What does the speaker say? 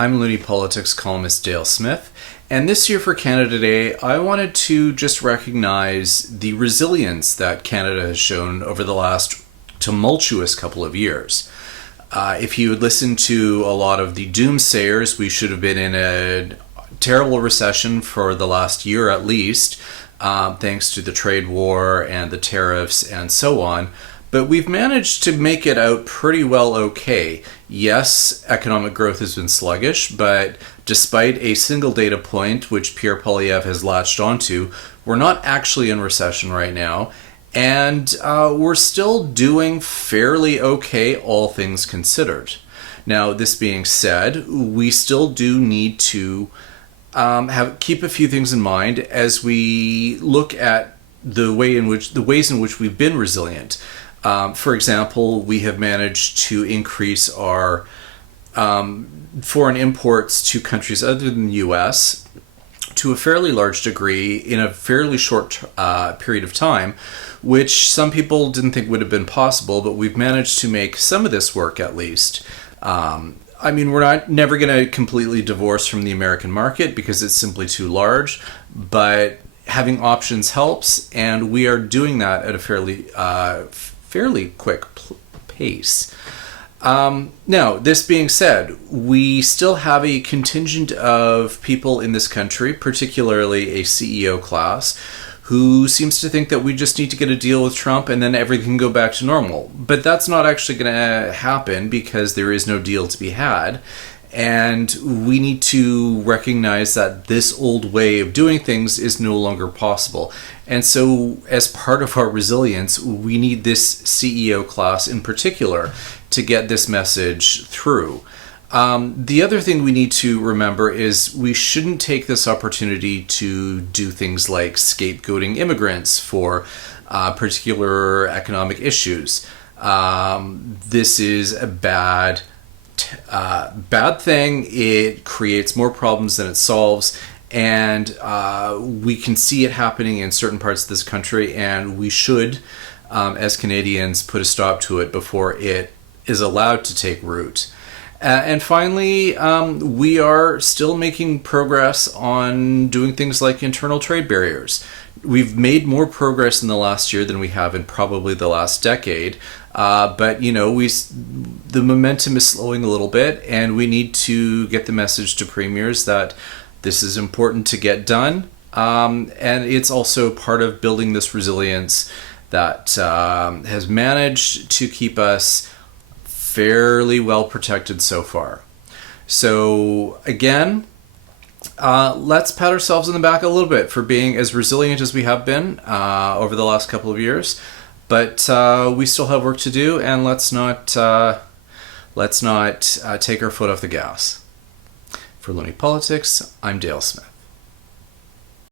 I'm Looney Politics columnist Dale Smith, and this year for Canada Day, I wanted to just recognize the resilience that Canada has shown over the last tumultuous couple of years. If you would listen to a lot of the doomsayers, we should have been in a terrible recession for the last year at least, thanks to the trade war and the tariffs and so on. But we've managed to make it out pretty well okay. Yes, economic growth has been sluggish, but despite a single data point, which Pierre Poilievre has latched onto, we're not actually in recession right now. And we're still doing fairly okay, all things considered. Now, this being said, we still do need to keep a few things in mind as we look at the ways in which we've been resilient. For example, we have managed to increase our foreign imports to countries other than the U.S. to a fairly large degree in a fairly short period of time, which some people didn't think would have been possible, but we've managed to make some of this work at least. We're never going to completely divorce from the American market because it's simply too large, but having options helps, and we are doing that at a fairly quick pace. Now, this being said, we still have a contingent of people in this country, particularly a CEO class, who seems to think that we just need to get a deal with Trump and then everything can go back to normal. But that's not actually going to happen because there is no deal to be had. And we need to recognize that this old way of doing things is no longer possible. And so, as part of our resilience, we need this CEO class in particular to get this message through. The other thing we need to remember is we shouldn't take this opportunity to do things like scapegoating immigrants for particular economic issues. This is a bad thing. It creates more problems than it solves, and we can see it happening in certain parts of this country, and we should, as Canadians, put a stop to it before it is allowed to take root. And finally, we are still making progress on doing things like internal trade barriers. We've made more progress in the last year than we have in probably the last decade. But the momentum is slowing a little bit, and we need to get the message to premiers that this is important to get done. And it's also part of building this resilience that has managed to keep us fairly well protected so far. So again, let's pat ourselves on the back a little bit for being as resilient as we have been over the last couple of years. But we still have work to do, and let's not take our foot off the gas. For Looney Politics, I'm Dale Smith.